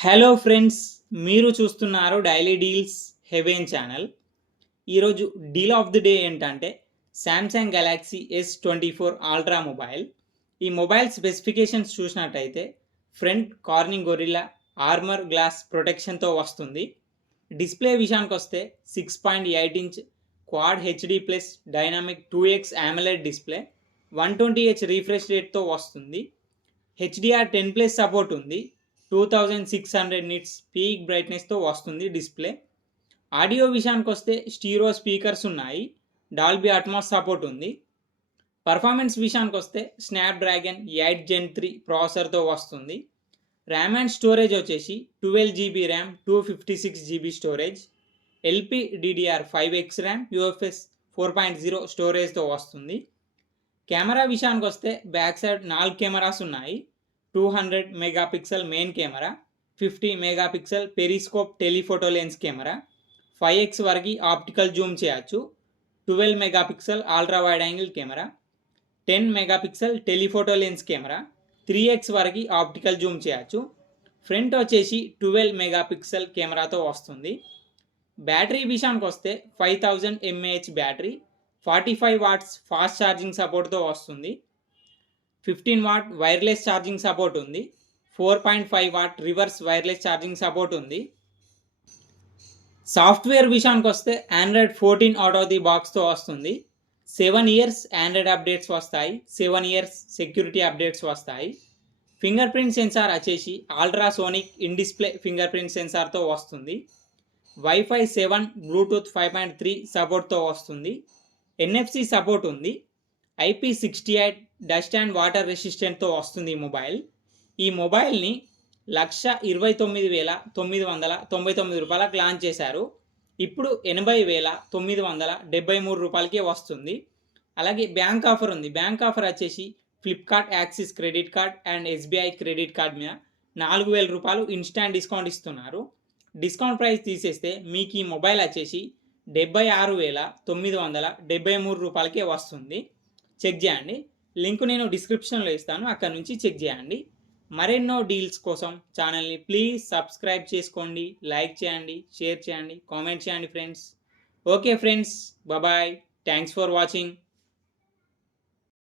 Hello friends, మీరు చూస్తున్నారు daily deals heaven channel. ఈరోజు డీల్ ఆఫ్ ది డే ఏంటంటే Samsung Galaxy S24 ultra mobile. ఈ మొబైల్ స్పెసిఫికేషన్స్ చూసినట్టయితే front Corning Gorilla Armor glass ప్రొటెక్షన్తో వస్తుంది. డిస్ప్లే విషయానికి వస్తే 6.8 inch quad HD plus dynamic 2x AMOLED display 120Hz refresh రేట్తో వస్తుంది. HDR10+ సపోర్ట్ ఉంది. 2600 నిట్స్ పీక్ బ్రైట్నెస్తో వస్తుంది డిస్ప్లే. ఆడియో విషయానికి వస్తే స్టీరియో స్పీకర్స్ ఉన్నాయి. డాల్బీ అట్మాస్ సపోర్ట్ ఉంది. పర్ఫార్మెన్స్ విషయానికి వస్తే స్నాప్డ్రాగన్ 8 Gen 3 ప్రాసెసర్తో వస్తుంది. ర్యామ్ అండ్ స్టోరేజ్ వచ్చేసి 12GB RAM, 256GB storage, LPDDR5X RAM, UFS 4.0 స్టోరేజ్తో వస్తుంది. కెమెరా విషయానికి వస్తే బ్యాక్ సైడ్ 4 కెమెరాస్ ఉన్నాయి. 200 megapixel main camera, 50 megapixel periscope telephoto lens camera, 5x వరకు ఆప్టికల్ జూమ్ చేయొచ్చు. 12 megapixel ultra wide angle camera, 10 megapixel telephoto lens camera, 3x వరకు optical Zoom చేయొచ్చు. Front వచ్చేసి 12 megapixel కెమెరాతో వస్తుంది. బ్యాటరీ విషయానికి వస్తే 5000 mAh battery, 45 watts fast charging సపోర్ట్తో వస్తుంది. 15 వాట్ వైర్లెస్ ఛార్జింగ్ సపోర్ట్ ఉంది. 4.5 watt reverse wireless charging support ఉంది. సాఫ్ట్వేర్ విషయానికి వస్తే ఆండ్రాయిడ్ 14 అవుట్ ఆఫ్ ది బాక్స్తో వస్తుంది. 7 ఇయర్స్ ఆండ్రాయిడ్ అప్డేట్స్ వస్తాయి. 7 ఇయర్స్ సెక్యూరిటీ అప్డేట్స్ వస్తాయి. ఫింగర్ ప్రింట్ సెన్సార్ వచ్చేసి ultrasonic in display fingerprint సెన్సార్తో వస్తుంది. వైఫై 7 బ్లూటూత్ 5.3 సపోర్ట్తో వస్తుంది. NFC సపోర్ట్ ఉంది. IP68 డస్ట్ అండ్ వాటర్ రెసిస్టెంట్తో వస్తుంది ఈ మొబైల్. ఈ మొబైల్ని 1,29,999 రూపాయలకు లాంచ్ చేశారు. ఇప్పుడు 80,973 రూపాయలకే వస్తుంది. అలాగే బ్యాంక్ ఆఫర్ ఉంది. బ్యాంక్ ఆఫర్ వచ్చేసి Flipkart axis credit card and SBI credit card మీద 4,000 రూపాయలు ఇన్స్టాంట్ డిస్కౌంట్ ఇస్తున్నారు. డిస్కౌంట్ ప్రైస్ తీసేస్తే మీకు ఈ మొబైల్ వచ్చేసి 76,973 రూపాయలకే వస్తుంది. చెక్ చేయండి. లింక్ నేను డిస్క్రిప్షన్లో ఇస్తాను, అక్కడ నుంచి చెక్ చేయండి. మరెన్నో డీల్స్ కోసం ఛానల్ని ప్లీజ్ సబ్స్క్రైబ్ చేసుకోండి, లైక్ చేయండి, షేర్ చేయండి, కామెంట్ చేయండి friends. Okay friends, bye. Thanks for watching.